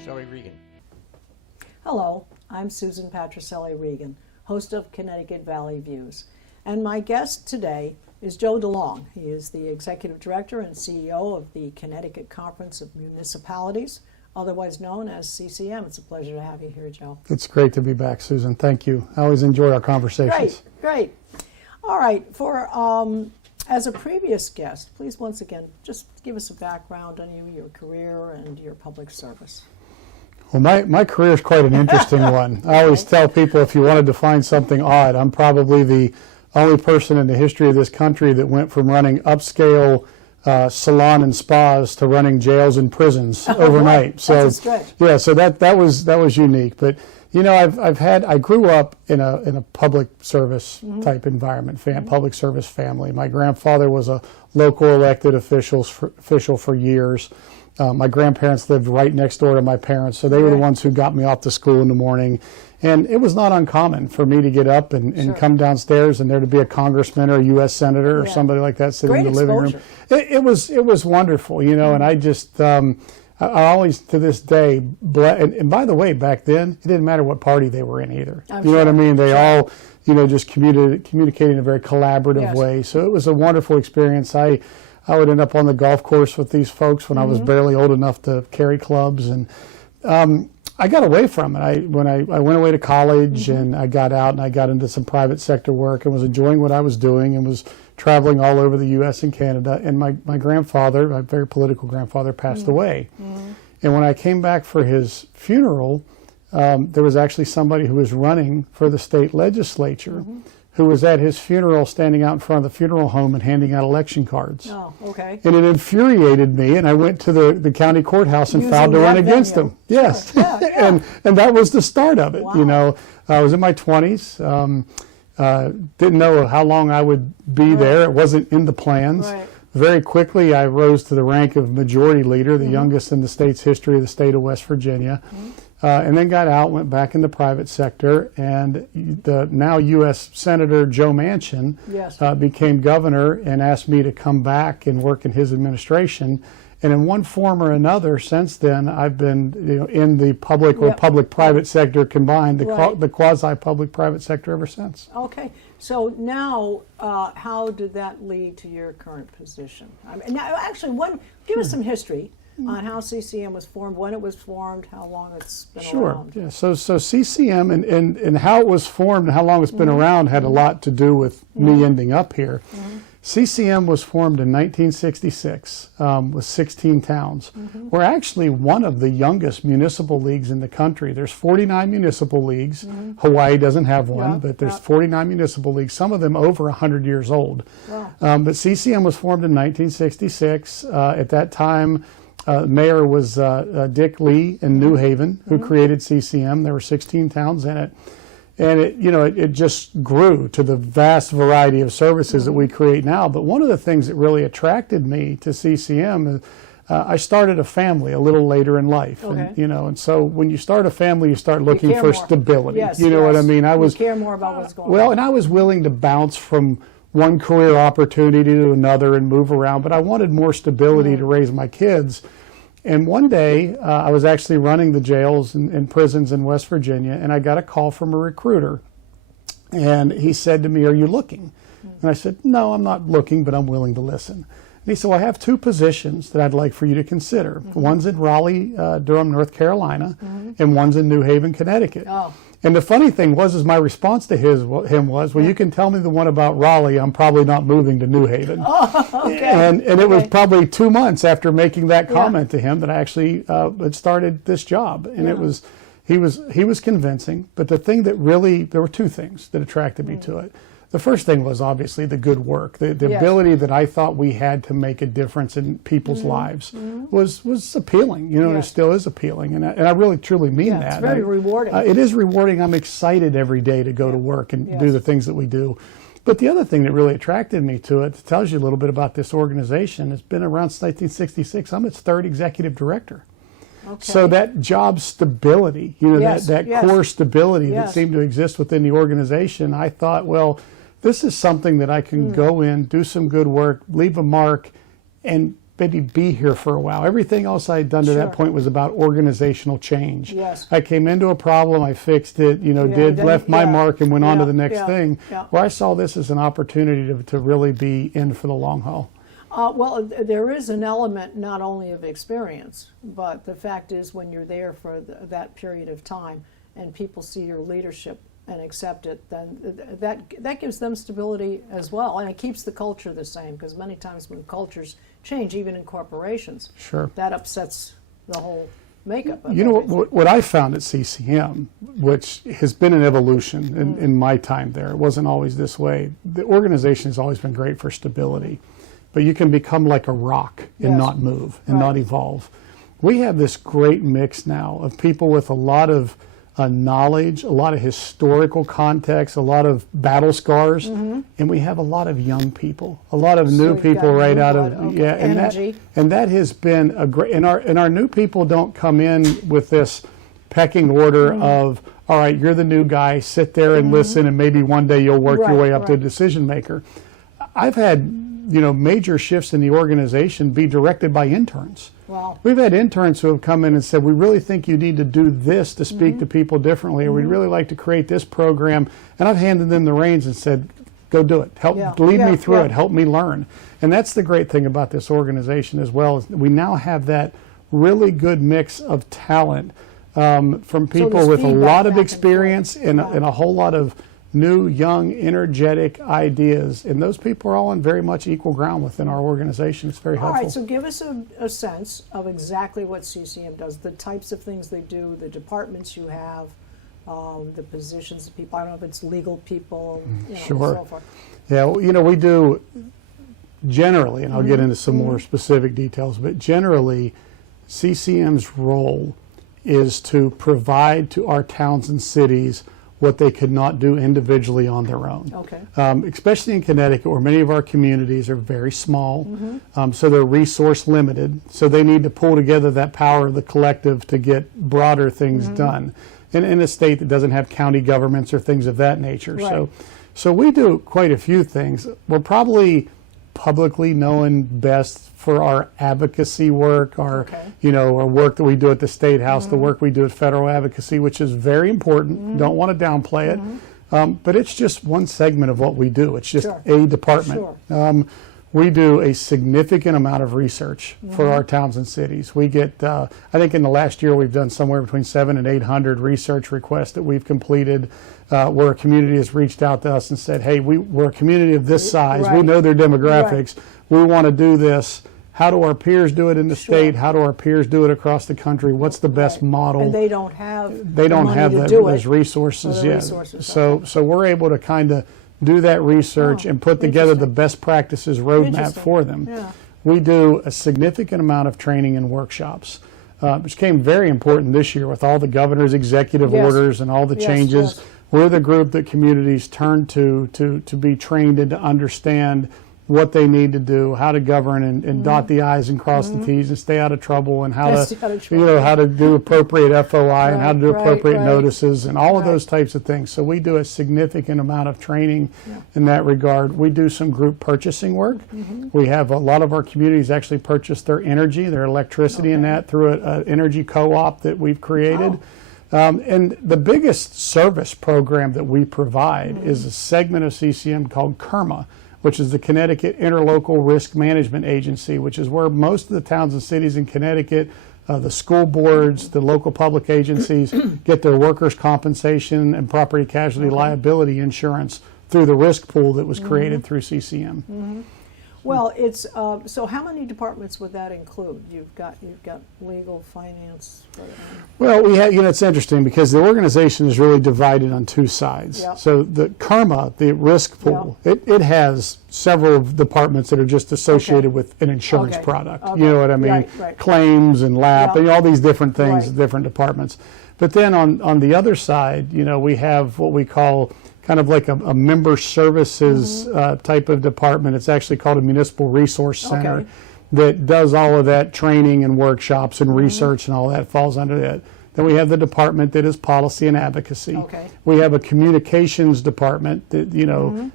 Patricelli-Regan. Hello, I'm Susan Patricelli-Regan, host of Connecticut Valley Views. And my guest today is Joe DeLong. He is the Executive Director and CEO of the Connecticut Conference of Municipalities, otherwise known as CCM. It's a pleasure to have you here, Joe. It's great to be back, Susan. Thank you. I always enjoy our conversations. Great. All right, as a previous guest, please once again, just give us a background on you, your career, and your public service. Well, my career is quite an interesting one. I always tell people if you wanted to find something odd, I'm probably the only person in the history of this country that went from running upscale salon and spas to running jails and prisons overnight. So that's a stretch. Yeah, so that was unique. But you know, I grew up in a public service type environment, public service family. My grandfather was a local elected official for years. My grandparents lived right next door to my parents, so they were the ones who got me off to school in the morning. And it was not uncommon for me to get up and come downstairs and there to be a congressman or a U.S. senator or somebody like that sitting in the living room. It was wonderful, you know, and I just, I always to this day, and by the way, back then, it didn't matter what party they were in either. You know what I mean? They all, you know, just communicated in a very collaborative way. So it was a wonderful experience. I would end up on the golf course with these folks when I was barely old enough to carry clubs, and I got away from it. When I went away to college and I got out and I got into some private sector work and was enjoying what I was doing and was traveling all over the U.S. and Canada. And my grandfather, my very political grandfather, passed away. And when I came back for his funeral, there was actually somebody who was running for the state legislature who was at his funeral standing out in front of the funeral home and handing out election cards. Oh, okay. And it infuriated me, and I went to the county courthouse and filed to run against him. Yes. And that was the start of it. You know, I was in my 20s, didn't know how long I would be there. It wasn't in the plans. Very quickly, I rose to the rank of majority leader, the youngest in the state's history of the state of West Virginia. And then got out, went back in the private sector, and the now U.S. Senator Joe Manchin became governor and asked me to come back and work in his administration. And in one form or another, since then, I've been in the public or public-private sector combined, the quasi-public-private sector ever since. Okay. So now, how did that lead to your current position? I mean, now, actually, give us some history on how CCM was formed, when it was formed, how long it's been around. Yeah. So CCM and how it was formed and how long it's been around had a lot to do with me ending up here. CCM was formed in 1966 with 16 towns. We're actually one of the youngest municipal leagues in the country. There's 49 municipal leagues. Hawaii doesn't have one, but there's 49 municipal leagues, some of them over 100 years old. But CCM was formed in 1966. At that time, mayor was Dick Lee in New Haven, who created CCM. There were 16 towns in it. And it just grew to the vast variety of services that we create now. But one of the things that really attracted me to CCM is I started a family a little later in life. And so when you start a family, you start looking for stability. You know what I mean? You care more about what's going on. Well, and I was willing to bounce from one career opportunity to another and move around, but I wanted more stability to raise my kids. And one day, I was actually running the jails and prisons in West Virginia, and I got a call from a recruiter. And he said to me, "Are you looking?" And I said, "No, I'm not looking, but I'm willing to listen." And he said, "Well, I have two positions that I'd like for you to consider. One's in Raleigh, Durham, North Carolina, and one's in New Haven, Connecticut." And the funny thing was, my response to him was, "Well, you can tell me the one about Raleigh. I'm probably not moving to New Haven." And it was probably 2 months after making that comment to him that I actually had started this job. And it was, he was convincing. But the thing that really, there were two things that attracted me to it. The first thing was obviously the good work, the ability that I thought we had to make a difference in people's lives was appealing. It still is appealing, and I really truly mean that. It's very rewarding. It is rewarding. I'm excited every day to go to work and do the things that we do. But the other thing that really attracted me to it tells you a little bit about this organization. It's been around since 1966. I'm its third executive director. So that job stability, that core stability that seemed to exist within the organization, I thought, well, this is something that I can go in, do some good work, leave a mark, and maybe be here for a while. Everything else I had done to that point was about organizational change. Yes. I came into a problem, I fixed it, left my mark and went on to the next thing. Where I saw this as an opportunity to really be in for the long haul. Well, there is an element not only of experience, but the fact is when you're there for that period of time and people see your leadership and accept it, then that gives them stability as well, and it keeps the culture the same, because many times when cultures change, even in corporations, sure, that upsets the whole makeup of what I found at CCM, which has been an evolution in my time there, it wasn't always this way. The organization has always been great for stability, but you can become like a rock and not move and not evolve. We have this great mix now of people with a lot of knowledge, a lot of historical context, a lot of battle scars, and we have a lot of young people, a lot of new people right out of energy. And that has been a great. And our new people don't come in with this pecking order of, all right, you're the new guy, sit there and listen, and maybe one day you'll work your way up to a decision maker. I've had major shifts in the organization be directed by interns. Wow. We've had interns who have come in and said, we really think you need to do this to speak to people differently, or we'd really like to create this program. And I've handed them the reins and said, go do it. Lead me through it. Help me learn. And that's the great thing about this organization as well, is we now have that really good mix of talent from people with a lot of experience and a whole lot of new, young, energetic ideas, and those people are all on very much equal ground within our organization. It's very helpful. All right, so give us a sense of exactly what CCM does, the types of things they do, the departments you have, the positions of people. I don't know if it's legal people, and so forth. Yeah, we do generally, and I'll get into some more specific details, but generally, CCM's role is to provide to our towns and cities what they could not do individually on their own. Okay. Especially in Connecticut, where many of our communities are very small, so they're resource limited, so they need to pull together that power of the collective to get broader things done. And in a state that doesn't have county governments or things of that nature. Right. So we do quite a few things. We're probably publicly known best for our advocacy work, our work that we do at the State House, the work we do at federal advocacy, which is very important. Don't want to downplay it, but it's just one segment of what we do. It's just a department. We do a significant amount of research for our towns and cities. We get, I think in the last year we've done somewhere between 700 and 800 research requests that we've completed, where a community has reached out to us and said, hey, we're a community of this size. We know their demographics. We want to do this. How do our peers do it in the state? How do our peers do it across the country? What's the best model? And they don't have those resources yet. So we're able to kind of do that research and put together the best practices roadmap for them. We do a significant amount of training and workshops, which became very important this year with all the governor's executive orders and all the changes. We're the group that communities turn to be trained and to understand what they need to do, how to govern and dot the I's and cross the T's and stay out of trouble, and how to do appropriate FOI and how to do appropriate notices and all of those types of things. So we do a significant amount of training in that regard. We do some group purchasing work. We have a lot of our communities actually purchase their energy, their electricity and that through an energy co-op that we've created. And the biggest service program that we provide is a segment of CCM called CIRMA, which is the Connecticut Interlocal Risk Management Agency, which is where most of the towns and cities in Connecticut, the school boards, the local public agencies get their workers' compensation and property casualty liability insurance through the risk pool that was created through CCM. Well, it's so how many departments would that include? You've got legal, finance. Well, we have. It's interesting because the organization is really divided on two sides. So the CIRMA, the risk pool, it has several departments that are just associated with an insurance product. You know what I mean? Claims and LAP and all these different things, different departments. But then on the other side, we have what we call kind of like a member services type of department. It's actually called a municipal resource center that does all of that training and workshops and research and all that falls under that. Then we have the department that is policy and advocacy. Okay. We have a communications department that,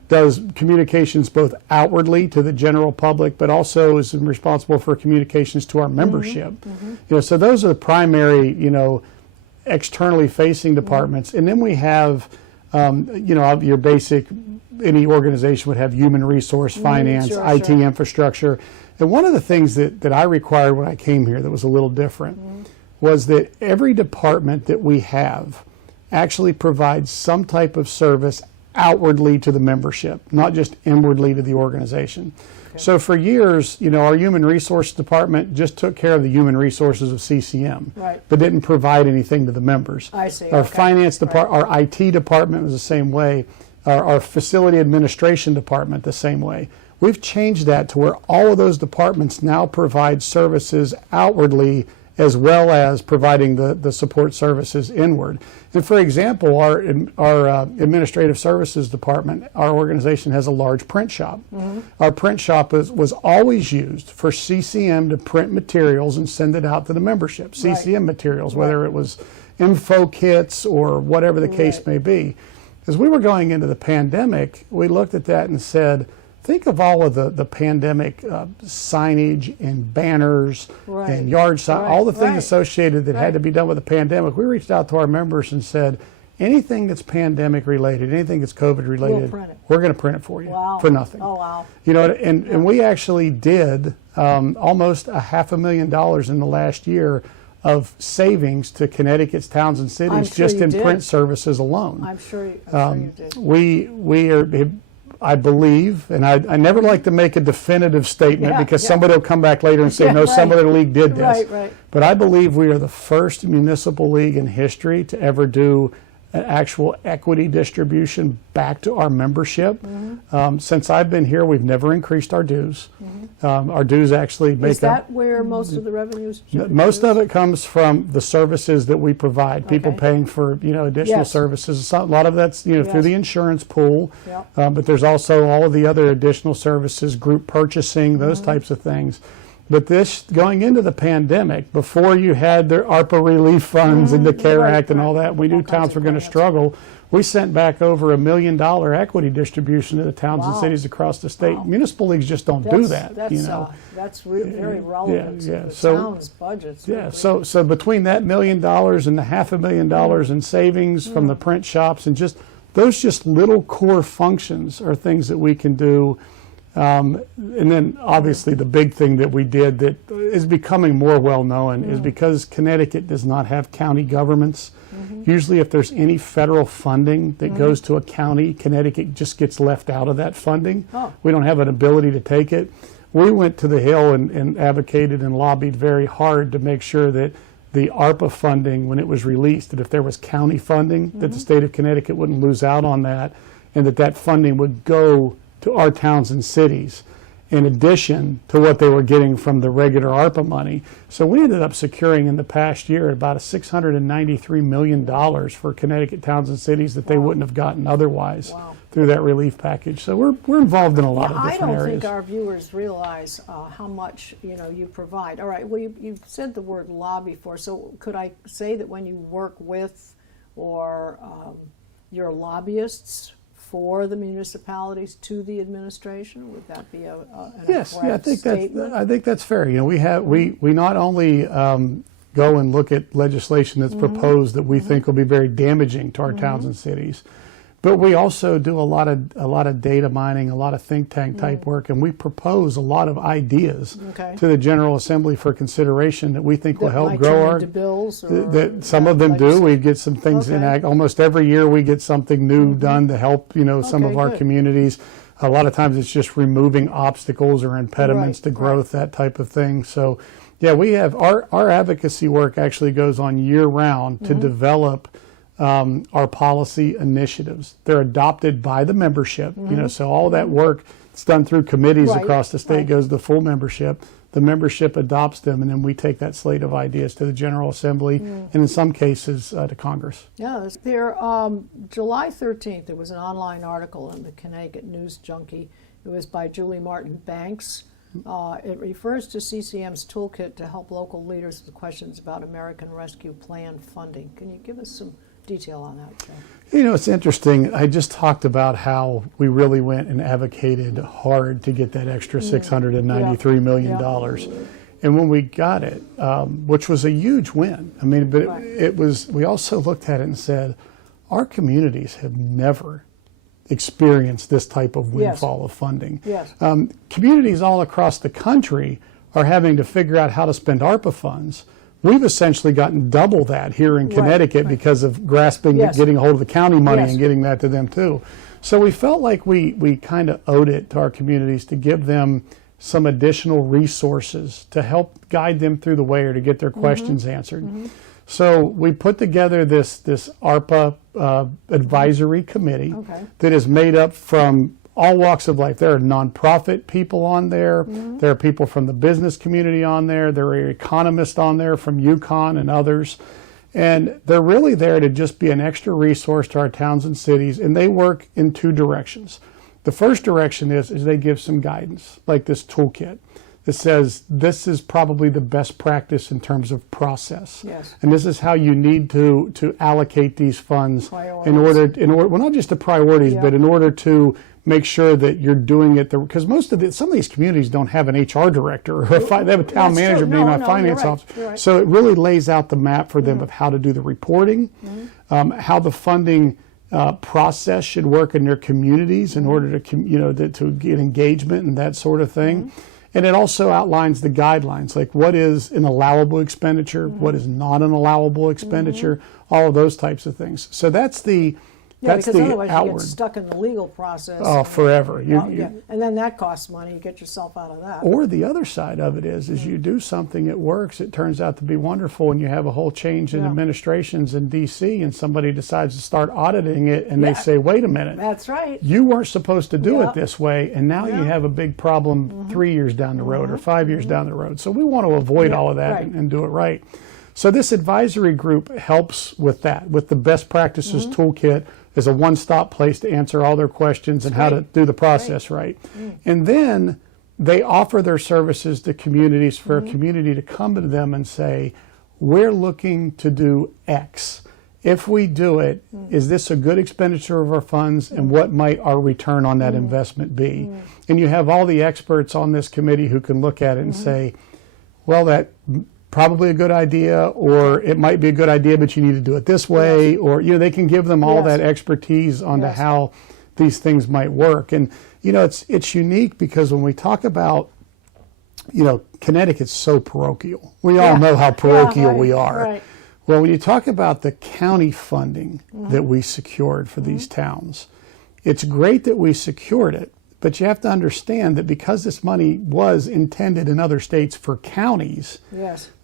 does communications both outwardly to the general public, but also is responsible for communications to our membership. So those are the primary, externally facing departments. And then we have, your basic, any organization would have human resource, finance, sure, IT sure. infrastructure. And one of the things that I required when I came here that was a little different was that every department that we have actually provides some type of service outwardly to the membership, not just inwardly to the organization. Okay. So for years, our human resource department just took care of the human resources of CCM, Right. but didn't provide anything to the members. I see. Our Okay. finance department, Right. our IT department was the same way. Our facility administration department the same way. We've changed that to where all of those departments now provide services outwardly as well as providing the support services inward. And for example, our administrative services department, our organization has a large print shop. Our print shop was always used for CCM to print materials and send it out to the membership, CCM materials, whether it was info kits or whatever the case may be. As we were going into the pandemic, we looked at that and said, think of all of the pandemic signage and banners and yard signs, all the things associated that had to be done with the pandemic. We reached out to our members and said, anything that's pandemic related, anything that's COVID related, we're going to print it for you for nothing. Oh, wow. And we actually did almost $500,000 in the last year of savings to Connecticut's towns and cities just in print services alone. I'm sure you did. We are, I believe, and I never like to make a definitive statement because somebody will come back later and say, no, some other league did this. But I believe we are the first municipal league in history to ever do an actual equity distribution back to our membership. Since I've been here, we've never increased our dues. Our dues actually make up. Is that where most of the revenues? Most of it comes from the services that we provide. People paying for additional services. A lot of that's through the insurance pool, but there's also all of the other additional services, group purchasing, those types of things. But this, going into the pandemic, before you had the ARPA relief funds and the CARE Act and all that, we knew towns were going to struggle. We sent back over $1 million equity distribution to the towns and cities across the state. Municipal leagues just don't do that. That's very relevant to the town's budgets. So between that $1 million and the $500,000 in savings from the print shops and just those little core functions are things that we can do. And then obviously the big thing that we did that is becoming more well known is because Connecticut does not have county governments. Usually if there's any federal funding that goes to a county, Connecticut just gets left out of that funding. We don't have an ability to take it. We went to the Hill and advocated and lobbied very hard to make sure that the ARPA funding, when it was released, that if there was county funding, that the state of Connecticut wouldn't lose out on that, and that funding would go to our towns and cities in addition to what they were getting from the regular ARPA money. So we ended up securing in the past year about $693 million for Connecticut towns and cities that they wouldn't have gotten otherwise through that relief package. So we're involved in a lot of different areas. I don't think our viewers realize how much you provide. All right, well you said the word lobby for, so could I say that when you work with or your lobbyists for the municipalities to the administration? Would that be an correct statement? I think that's fair. We not only go and look at legislation that's proposed that we think will be very damaging to our towns and cities, but we also do a lot of data mining, a lot of think tank type work, and we propose a lot of ideas to the General Assembly for consideration that we think will help grow our bills. That some of them do. We get some things in act. Almost every year we get something new done to help some of our communities. A lot of times it's just removing obstacles or impediments to growth, that type of thing. So yeah, we have our advocacy work actually goes on year round to develop our policy initiatives. They're adopted by the membership, so all that work that's done through committees across the state goes to the full membership. The membership adopts them, and then we take that slate of ideas to the General Assembly, and in some cases to Congress. Yeah, there. July 13th, there was an online article in the Connecticut News Junkie. It was by Julie Martin Banks, It refers to CCM's Toolkit to help local leaders with questions about American Rescue Plan funding. Can you give us some detail on that, Joe? You know, it's interesting. I just talked about how we really went and advocated hard to get that extra $693 million. And when we got it, which was a huge win, I mean, but it was, we also looked at it and said, our communities have never experienced this type of windfall of funding. Communities all across the country are having to figure out how to spend ARPA funds. We've essentially gotten double that here in Connecticut because of grasping, getting a hold of the county money and getting that to them too. So we felt like we kind of owed it to our communities to give them some additional resources to help guide them through the way or to get their questions answered. So we put together this ARPA advisory committee that is made up from all walks of life. There are nonprofit people on there. There are people from the business community on there. There are economists on there from UConn and others. And they're really there to just be an extra resource to our towns and cities. And they work in two directions. The first direction is they give some guidance, like this toolkit that says this is probably the best practice in terms of process. And this is how you need to allocate these funds in order, well, not just the priorities, but in order to make sure that you're doing it, because some of these communities don't have an HR director or they have a town manager, but not a finance officer. So it really lays out the map for them of how to do the reporting, how the funding process should work in their communities in order to get engagement and that sort of thing. And it also outlines the guidelines, like what is an allowable expenditure, what is not an allowable expenditure, all of those types of things. So that's the because otherwise you get stuck in the legal process. Oh, forever. And then that costs money. You get yourself out of that. Or the other side of it is you do something, it works, it turns out to be wonderful, and you have a whole change in administrations in D.C., and somebody decides to start auditing it, and they say, wait a minute. That's right. You weren't supposed to do it this way, and now you have a big problem 3 years down the road or 5 years down the road. So we want to avoid all of that and do it right. So this advisory group helps with that, with the best practices toolkit as a one-stop place to answer all their questions and how to do the process right. And then they offer their services to communities for a community to come to them and say, we're looking to do X. If we do it, is this a good expenditure of our funds, and what might our return on that investment be? And you have all the experts on this committee who can look at it and say, well, that probably a good idea, or it might be a good idea, but you need to do it this way, or they can give them all that expertise onto how these things might work. And it's unique because when we talk about Connecticut's so parochial. We all know how parochial we are. Well, when you talk about the county funding that we secured for these towns, it's great that we secured it. But you have to understand that because this money was intended in other states for counties,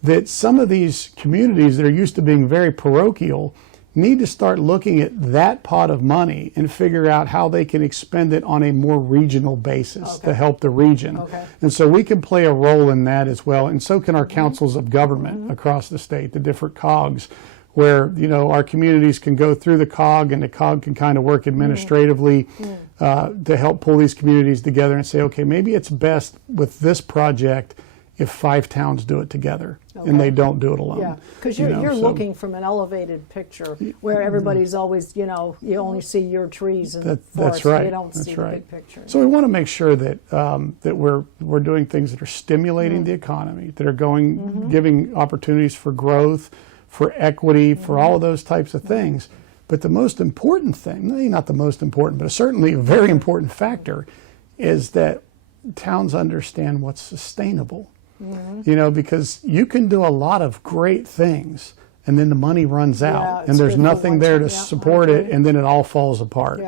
that some of these communities that are used to being very parochial need to start looking at that pot of money and figure out how they can expend it on a more regional basis to help the region. And so we can play a role in that as well. And so can our councils of government across the state, the different COGs, where our communities can go through the COG, and the COG can kind of work administratively to help pull these communities together and say, okay, maybe it's best with this project if 5 towns do it together and they don't do it alone. Because you're looking from an elevated picture where everybody's always, you only see your trees and forests. You don't see the big picture. So we want to make sure that that we're doing things that are stimulating the economy, that are giving opportunities for growth, for equity, for all of those types of things. But the most important thing, maybe not the most important, but certainly a very important factor, is that towns understand what's sustainable. Because you can do a lot of great things, and then the money runs out, and there's nothing there to support it, and then it all falls apart.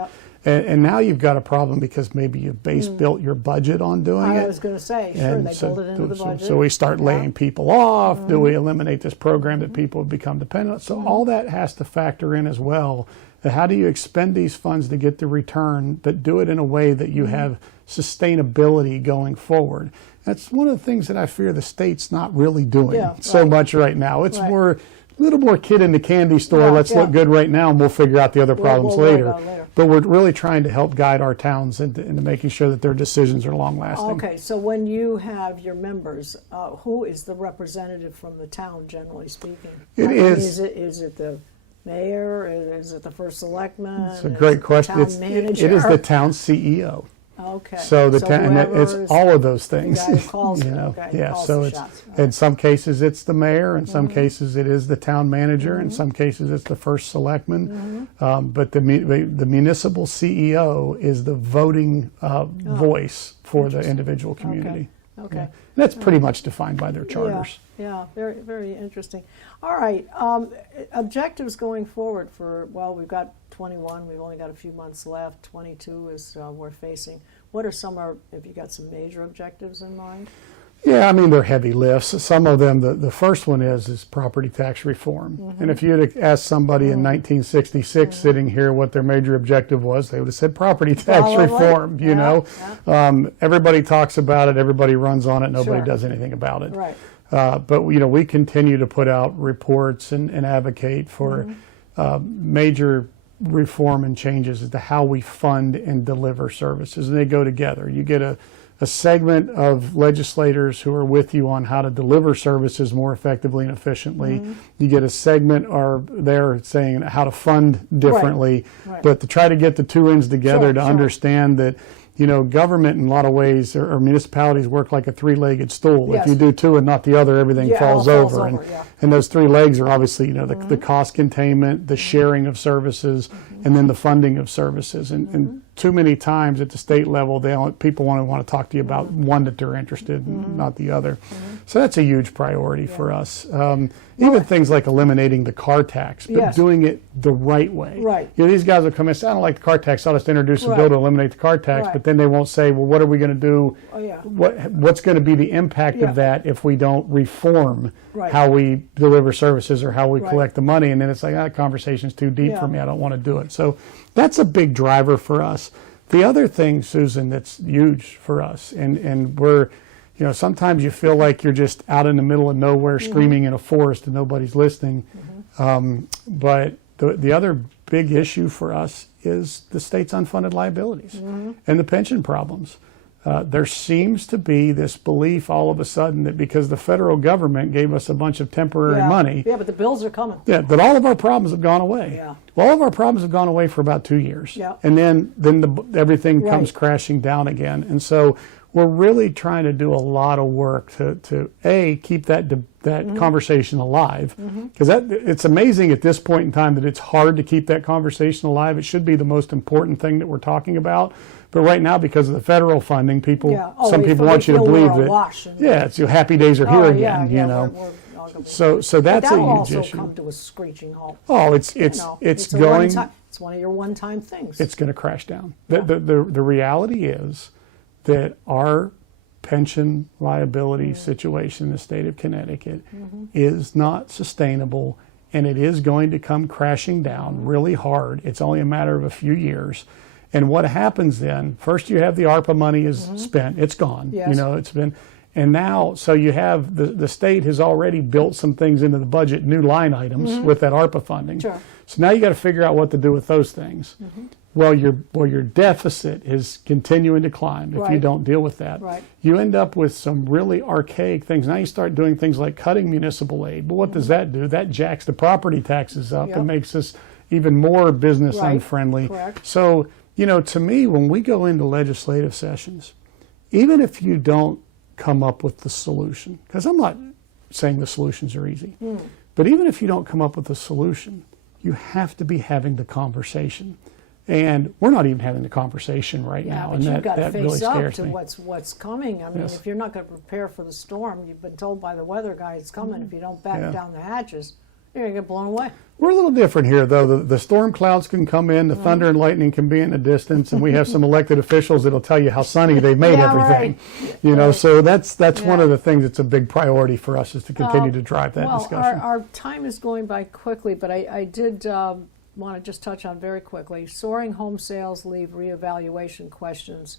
And now you've got a problem because maybe you built your budget on doing it. I was going to say, sure, they build it into the budget. So we start laying people off. Do we eliminate this program that people have become dependent on? So all that has to factor in as well. How do you expend these funds to get the return, but do it in a way that you have sustainability going forward? That's one of the things that I fear the state's not really doing so much right now. It's more a little more kid in the candy store. Let's look good right now, and we'll figure out the other problems later. but we're really trying to help guide our towns into making sure that their decisions are long lasting. Okay, so when you have your members, who is the representative from the town, generally speaking? Is it the mayor? Is it the first selectman? It's a great question. Town manager? It is the town CEO. Okay. So it's all of those things. The guy who calls, you know, calls so the it's shots. in some cases it's the mayor, in some cases it is the town manager, in some cases it's the first selectman. But the municipal CEO is the voting voice for the individual community. Okay. Yeah. And that's pretty much defined by their charters. Yeah, very, very interesting. All right, objectives going forward we've got 21, we've only got a few months left, 22 is we're facing. What are have you got some major objectives in mind? Yeah, I mean, they're heavy lifts. Some of them, the first one is property tax reform. And if you had asked somebody in 1966 sitting here what their major objective was, they would have said property tax reform, you know. Everybody talks about it, everybody runs on it, nobody does anything about it. Right. But, you know, we continue to put out reports and advocate for major reform and changes as to how we fund and deliver services, and they go together. You get a segment of legislators who are with you on how to deliver services more effectively and efficiently. You get a segment there saying how to fund differently, but to try to get the two ends together to understand that, you know, government in a lot of ways, or municipalities work like a three-legged stool. If you do two and not the other, everything falls over. And those three legs are obviously, you know, the cost containment, the sharing of services, and then the funding of services. And too many times at the state level, people want to talk to you about one that they're interested in, not the other. So that's a huge priority for us. Even things like eliminating the car tax, but doing it the right way. Right. You know, these guys will come in and say, I don't like the car tax, I'll just introduce a bill to eliminate the car tax, but then they won't say, well, what are we going to do? What's going to be the impact of that if we don't reform how we deliver services or how we collect the money? And then it's like, that conversation's too deep for me, I don't want to do it. So that's a big driver for us. The other thing, Susan, that's huge for us, and we're, you know, sometimes you feel like you're just out in the middle of nowhere screaming in a forest and nobody's listening. But the other big issue for us is the state's unfunded liabilities and the pension problems. There seems to be this belief all of a sudden that because the federal government gave us a bunch of temporary money. Yeah, but the bills are coming. Yeah, that all of our problems have gone away. Yeah. Well, all of our problems have gone away for about 2 years. Yeah. And then everything comes crashing down again. And so we're really trying to do a lot of work to keep that conversation alive, because it's amazing at this point in time that it's hard to keep that conversation alive. It should be the most important thing that we're talking about, but right now, because of the federal funding, some people want you to believe that it's your happy days are here again. You know, so that's a huge issue. Also come to a screeching halt. Oh, it's going. It's one of your one-time things. It's going to crash down. The reality is that our pension liability situation in the state of Connecticut is not sustainable, and it is going to come crashing down really hard. It's only a matter of a few years. And what happens then, first you have the ARPA money is spent, it's gone. Yes. You know, it's been, and now, so you have, the state has already built some things into the budget, new line items with that ARPA funding. Sure. So now you got to figure out what to do with those things. Well, your deficit is continuing to climb if you don't deal with that. You end up with some really archaic things. Now you start doing things like cutting municipal aid. But what does that do? That jacks the property taxes up and makes us even more business unfriendly. Correct. So, you know, to me, when we go into legislative sessions, even if you don't come up with the solution, because I'm not saying the solutions are easy, but even if you don't come up with a solution, you have to be having the conversation. And we're not even having the conversation right now, but and you've got to that really face up scares to me. what's coming. I mean, if you're not going to prepare for the storm, you've been told by the weather guy it's coming. If you don't batten down the hatches, you're going to get blown away. We're a little different here, though. The storm clouds can come in, the thunder and lightning can be in the distance, and we have some elected officials that'll tell you how sunny they've made everything. You know, so that's one of the things that's a big priority for us, is to continue to drive that discussion. Our time is going by quickly, but I did want to just touch on very quickly. Soaring home sales leave reevaluation questions.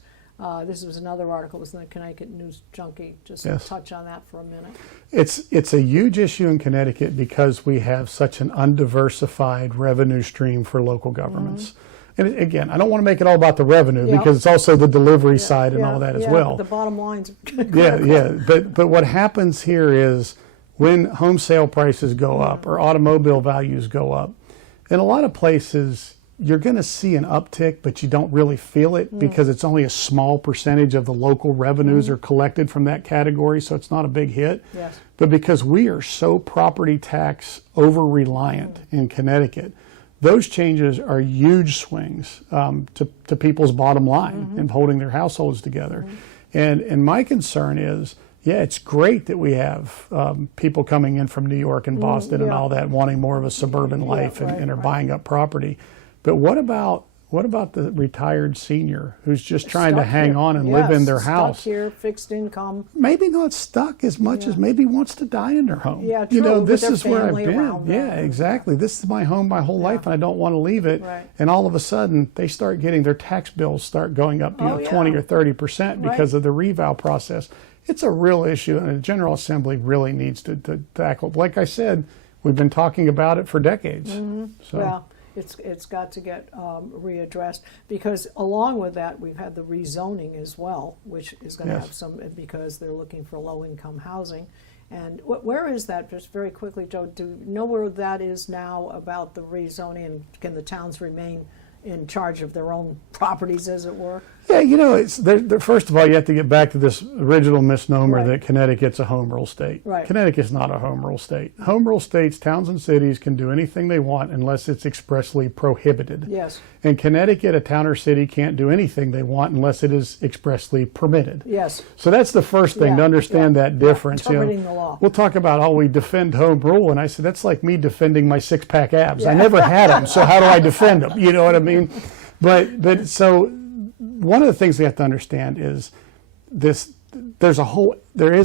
This was another article. It was in the Connecticut News Junkie. Just touch on that for a minute. It's a huge issue in Connecticut because we have such an undiversified revenue stream for local governments. And again, I don't want to make it all about the revenue Yeah. because it's also the delivery side and all that as well. But the bottom line's Yeah. But what happens here is when home sale prices go up or automobile values go up, in a lot of places you're going to see an uptick, but you don't really feel it because it's only a small percentage of the local revenues are collected from that category, so it's not a big hit. Yes. But because we are so property tax over-reliant in Connecticut, those changes are huge swings to people's bottom line and holding their households together. And my concern is, yeah, it's great that we have people coming in from New York and Boston and all that, wanting more of a suburban life and are buying up property. But what about the retired senior who's just trying to hang on and live in their house? Stuck here, fixed income. Maybe not stuck as much as maybe wants to die in their home. Yeah, true. You know, this with is their where I've family been. around them. Yeah, exactly. This is my home my whole life, and I don't want to leave it. Right. And all of a sudden, they start getting their tax bills start going up, 20 or 30% because of the revow process. It's a real issue, and the General Assembly really needs to tackle. Like I said, we've been talking about it for decades. So. Well, it's got to get readdressed because along with that, we've had the rezoning as well, which is going to have some, because they're looking for low-income housing. And where is that, just very quickly, Joe, do you know where that is now about the rezoning, and can the towns remain in charge of their own properties, as it were? Yeah, you know, it's first of all, you have to get back to this original misnomer that Connecticut's a home rule state. Right. Connecticut's not a home rule state. Home rule states, towns and cities can do anything they want unless it's expressly prohibited. Yes. In Connecticut, a town or city can't do anything they want unless it is expressly permitted. Yes. So that's the first thing, to understand that difference. Interpreting the law. We'll talk about, we defend home rule, and I said, that's like me defending my six-pack abs. I never had them, so how do I defend them? You know what I mean? But so one of the things we have to understand is this: there is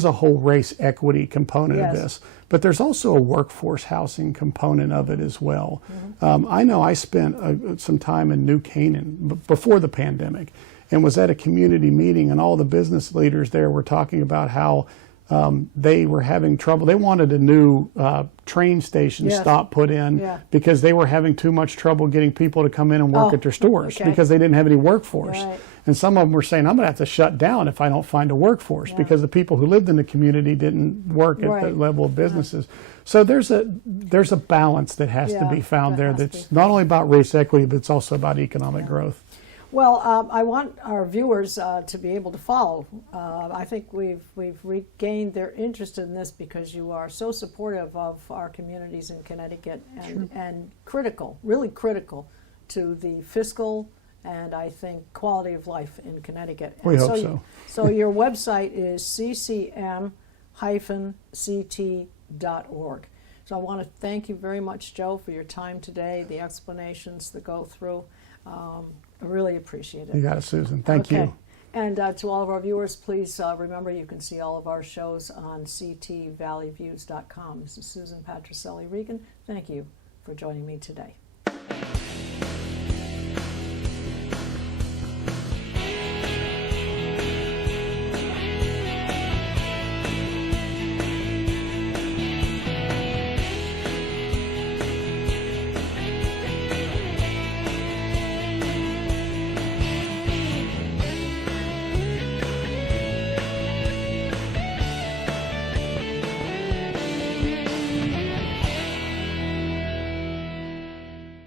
a whole race equity component of this, but there's also a workforce housing component of it as well. I know I spent some time in New Canaan before the pandemic, and was at a community meeting, and all the business leaders there were talking about how they were having trouble. They wanted a new train station stop put in because they were having too much trouble getting people to come in and work at their stores because they didn't have any workforce. Right. And some of them were saying, I'm going to have to shut down if I don't find a workforce because the people who lived in the community didn't work at that level of businesses. So there's a balance that has to be found there that's not only about race equity, but it's also about economic growth. Well, I want our viewers to be able to follow. I think we've regained their interest in this because you are so supportive of our communities in Connecticut and critical, really critical to the fiscal and I think quality of life in Connecticut. We hope so. So your website is ccm-ct.org. So I want to thank you very much, Joe, for your time today, the explanations that go through. I really appreciate it. You got it, Susan. Thank you. And to all of our viewers, please remember you can see all of our shows on ctvalleyviews.com. This is Susan Patricelli Regan. Thank you for joining me today.